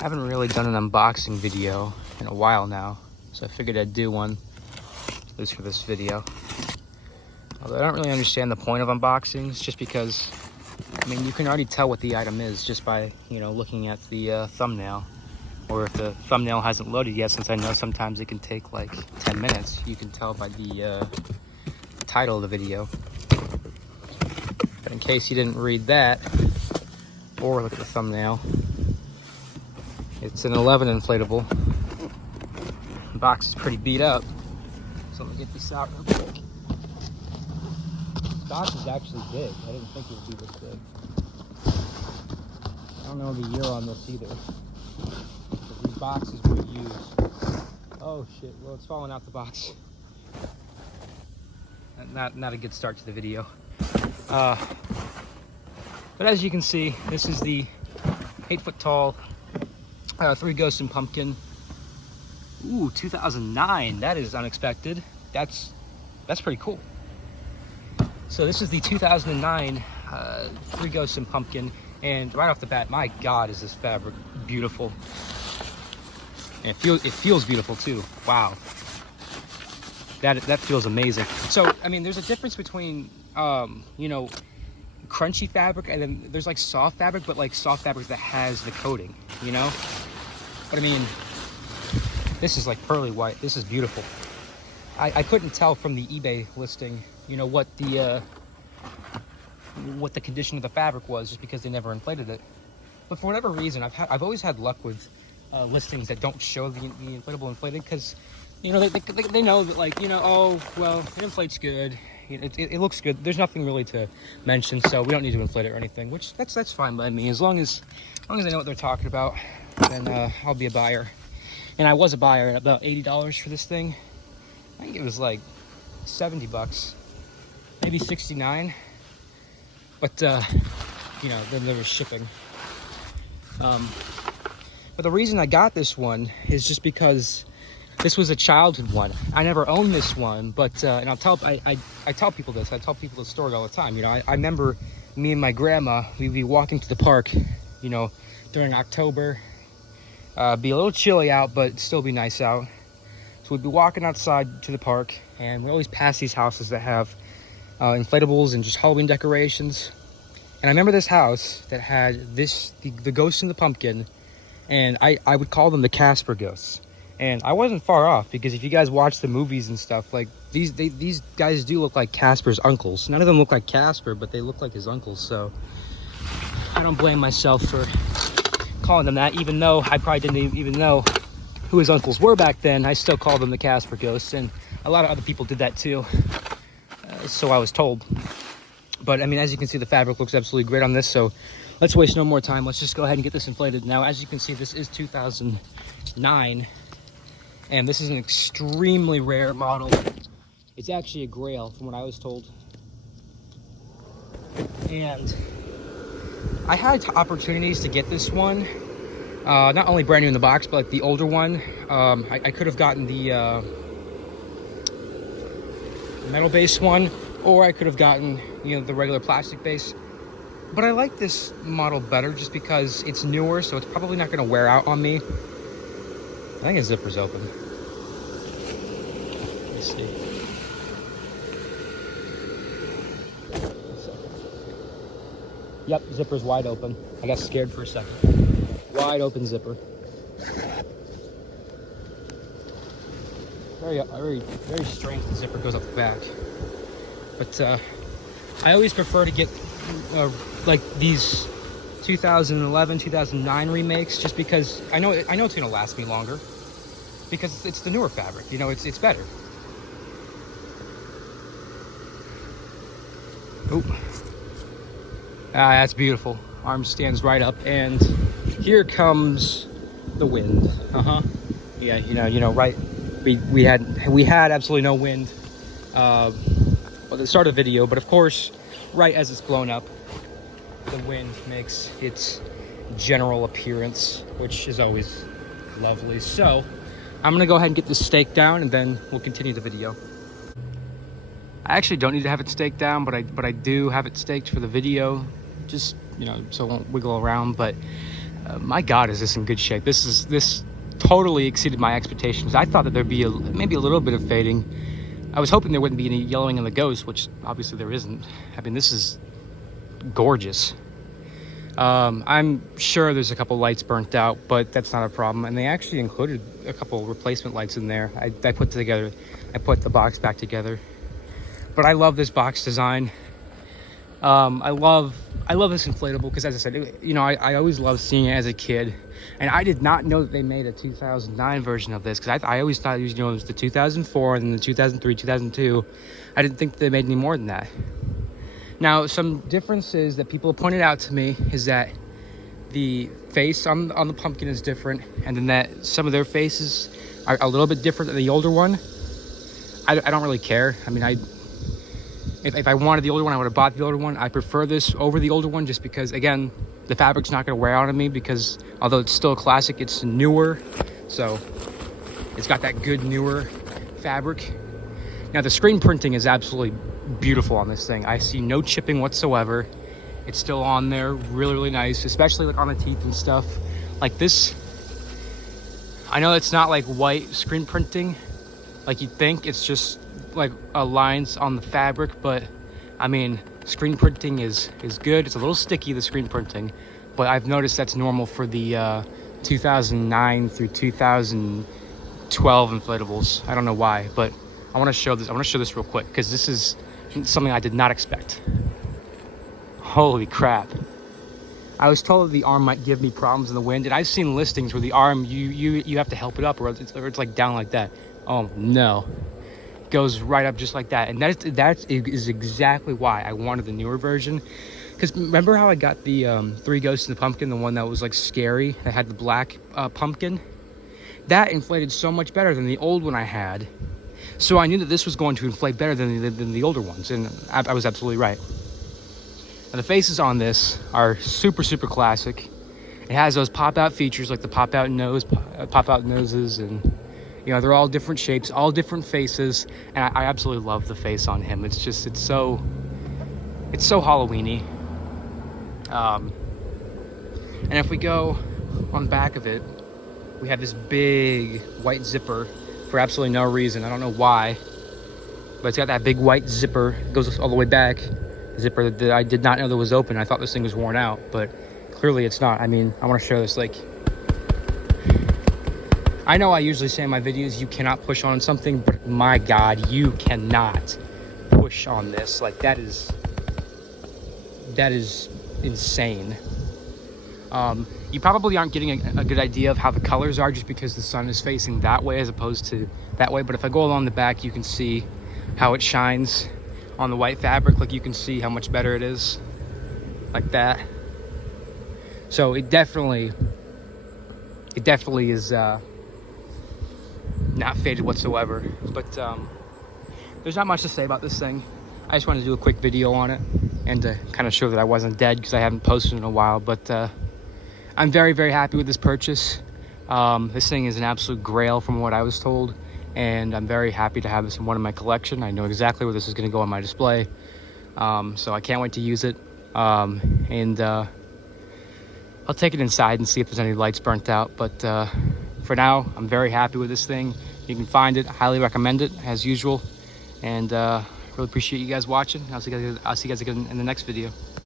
I haven't really done an unboxing video in a while now, so I figured I'd do one, at least for this video. Although I don't really understand the point of unboxings, just because, I mean, you can already tell what the item is just by, you know, looking at the thumbnail. Or if the thumbnail hasn't loaded yet, since I know sometimes it can take like 10 minutes, you can tell by the title of the video. But in case you didn't read that, or look at the thumbnail, it's an 11 inflatable. The box is pretty beat up, so let me get this out real quick. This box is actually big. I didn't think it would be this big. I don't know the year on this either. But these boxes were used. Oh shit, well, it's falling out the box. Not a good start to the video. But as you can see, this is the 8-foot tall 3 Ghosts and Pumpkin. Ooh, 2009. That is unexpected. That's pretty cool. So this is the 2009 3 Ghosts and Pumpkin, and right off the bat, my God, is this fabric beautiful! And it feels beautiful too. Wow, that feels amazing. So I mean, there's a difference between you know, crunchy fabric, and then there's like soft fabric, but like soft fabric that has the coating, you know. But I mean, this is like pearly white. This is beautiful. I couldn't tell from the eBay listing, you know, what the condition of the fabric was, just because they never inflated it. But for whatever reason, I've always had luck with listings that don't show the inflatable inflated, because, you know, they know that, like, you know, oh well, it inflates good. It looks good. There's nothing really to mention, so we don't need to inflate it or anything. Which that's fine by me, as long as I know what they're talking about. Then I'll be a buyer. And I was a buyer at about $80 for this thing. I think it was like 70 bucks, maybe 69. But you know, then there was shipping. But the reason I got this one is just because this was a childhood one. I never owned this one, but and I tell people this. I tell people the story all the time. You know, I remember me and my grandma, we'd be walking to the park, you know, during October. Be a little chilly out, but still be nice out. So we'd be walking outside to the park, and we always pass these houses that have inflatables and just Halloween decorations. And I remember this house that had the Ghost and the Pumpkin, and I would call them the Casper Ghosts. And I wasn't far off, because if you guys watch the movies and stuff, like these guys do look like Casper's uncles. None of them look like Casper, but they look like his uncles. So I don't blame myself for calling them that, even though I probably didn't even know who his uncles were back then. I still call them the Casper Ghosts, and a lot of other people did that too, so I was told. But I mean, as you can see, the fabric looks absolutely great on this, so let's waste no more time. Let's just go ahead and get this inflated. Now, as you can see, this is 2009, and this is an extremely rare model. It's actually a grail, from what I was told. And I had opportunities to get this one, not only brand new in the box, but like the older one. I could have gotten the metal base one, or I could have gotten, you know, the regular plastic base. But I like this model better just because it's newer, so it's probably not going to wear out on me. I think his zipper's open. Let me see. Yep, zipper's wide open. I got scared for a second. Wide open zipper. Very strange the zipper goes up the back. But I always prefer to get like these 2011, 2009 remakes, just because I know it's gonna last me longer, because it's the newer fabric. You know, it's better. Oh. That's beautiful. Arm stands right up, and here comes the wind. Yeah, you know, right. We had absolutely no wind. Well, at the start of the video, but of course, right as it's blown up, the wind makes its general appearance, which is always lovely. So I'm gonna go ahead and get this staked down, and then we'll continue the video. I actually don't need to have it staked down, but I do have it staked for the video, just, you know, so it won't wiggle around. But My God, is this in good shape? This totally exceeded my expectations. I thought that there'd be maybe a little bit of fading. I was hoping there wouldn't be any yellowing in the ghost, which obviously there isn't. I mean, this is gorgeous. I'm sure there's a couple lights burnt out, but that's not a problem. And they actually included a couple replacement lights in there. I put the box back together. But I love this box design. I love this inflatable because, as I said, you know, I always loved seeing it as a kid, and I did not know that they made a 2009 version of this because I always thought it was, you know, it was the 2004 and then the 2003, 2002. I didn't think that they made any more than that. Now, some differences that people pointed out to me is that the face on the pumpkin is different, and then that some of their faces are a little bit different than the older one. I don't really care. I mean, if I wanted the older one, I would have bought the older one. I prefer this over the older one just because, again, the fabric's not going to wear out on me because although it's still a classic, it's newer. So it's got that good newer fabric. Now, the screen printing is absolutely beautiful on this thing. I see no chipping whatsoever. It's still on there, really, really nice, especially like on the teeth and stuff. Like this, I know it's not like white screen printing like you'd think. It's just like lines on the fabric, but I mean, screen printing is good. It's a little sticky, the screen printing, but I've noticed that's normal for the 2009 through 2012 inflatables. I don't know why, but I want to show this. I want to show this real quick because this is something I did not expect. Holy crap. I was told that the arm might give me problems in the wind, and I've seen listings where the arm, you have to help it up or it's like down like that. Oh no. Goes right up just like that, and that is exactly why I wanted the newer version. Because remember how I got the 3 Ghosts in the Pumpkin, the one that was like scary, that had the black pumpkin? That inflated so much better than the old one I had. So I knew that this was going to inflate better than the older ones, and I was absolutely right. Now, the faces on this are super, super classic. It has those pop-out features like the pop-out noses, and you know, they're all different shapes, all different faces, and I absolutely love the face on him. It's so Halloween-y. And if we go on the back of it, we have this big white zipper for absolutely no reason. I don't know why, but it's got that big white zipper. It goes all the way back. Zipper that I did not know that was open. I thought this thing was worn out, but clearly it's not. I mean, I want to show this. Like, I know I usually say in my videos you cannot push on something, but my God, you cannot push on this. Like, that is insane. You probably aren't getting a good idea of how the colors are just because the sun is facing that way as opposed to that way. But if I go along the back, you can see how it shines on the white fabric. Like, you can see how much better it is, like that. So it definitely is not faded whatsoever. But there's not much to say about this thing. I just wanted to do a quick video on it and to kind of show that I wasn't dead because I haven't posted in a while. But I'm very, very happy with this purchase. This thing is an absolute grail from what I was told, and I'm very happy to have this in one of my collection. I know exactly where this is going to go on my display, so I can't wait to use it. And I'll take it inside and see if there's any lights burnt out. But for now, I'm very happy with this thing. You can find it, highly recommend it as usual, and really appreciate you guys watching. I'll see you guys again in the next video.